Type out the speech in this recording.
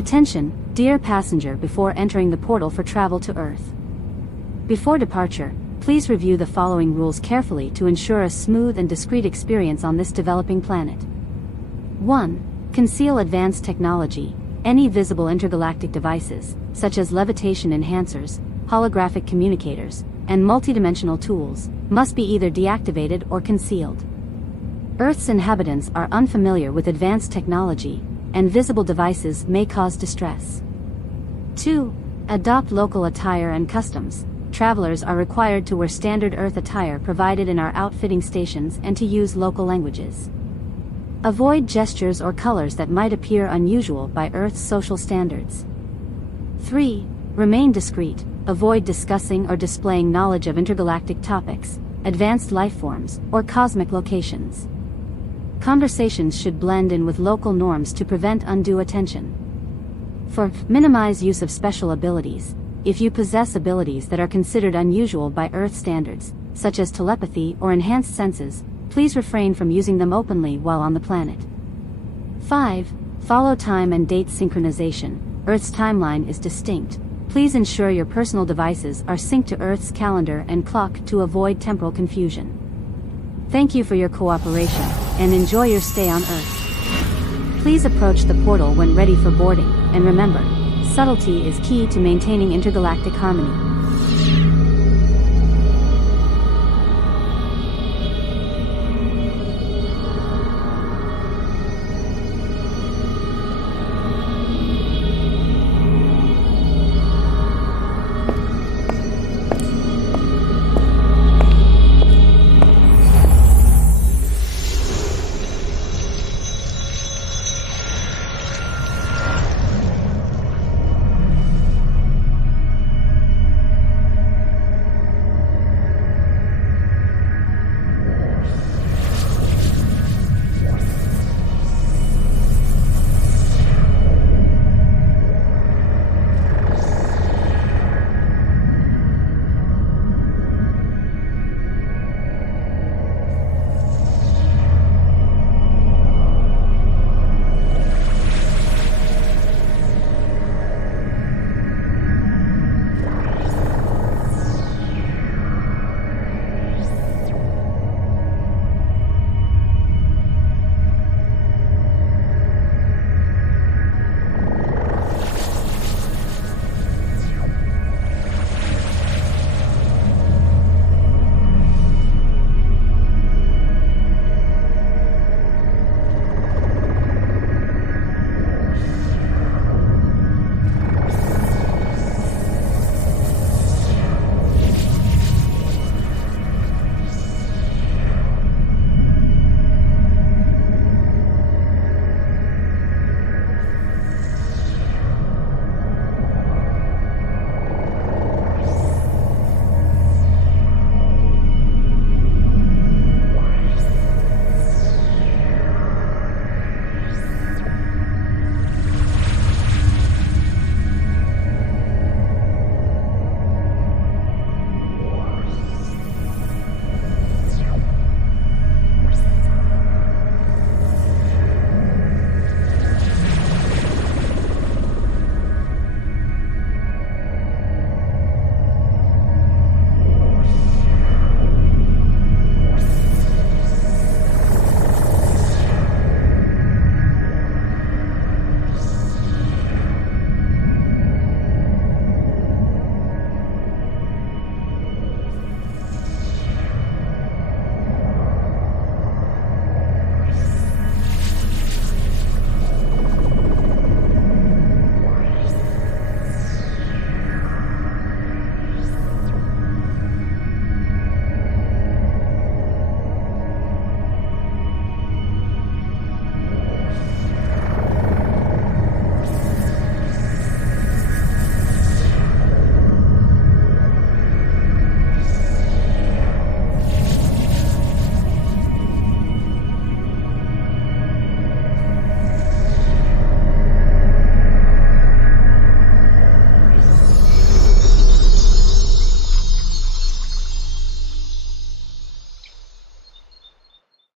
Attention, dear passenger, before entering the portal for travel to Earth. Before departure, please review the following rules carefully to ensure a smooth and discreet experience on this developing planet. 1. Conceal advanced technology. Any visible intergalactic devices, such as levitation enhancers, holographic communicators, and multidimensional tools, must be either deactivated or concealed. Earth's inhabitants are unfamiliar with advanced technology, and visible devices may cause distress. 2. Adopt local attire and customs. Travelers are required to wear standard Earth attire provided in our outfitting stations and to use local languages. Avoid gestures or colors that might appear unusual by Earth's social standards. 3. Remain discreet. Avoid discussing or displaying knowledge of intergalactic topics, advanced lifeforms, or cosmic locations. Conversations should blend in with local norms to prevent undue attention. 4. Minimize use of special abilities. If you possess abilities that are considered unusual by Earth standards, such as telepathy or enhanced senses, please refrain from using them openly while on the planet. 5. Follow time and date synchronization. Earth's timeline is distinct. Please ensure your personal devices are synced to Earth's calendar and clock to avoid temporal confusion. Thank you for your cooperation, and enjoy your stay on Earth. Please approach the portal when ready for boarding, and remember, subtlety is key to maintaining intergalactic harmony.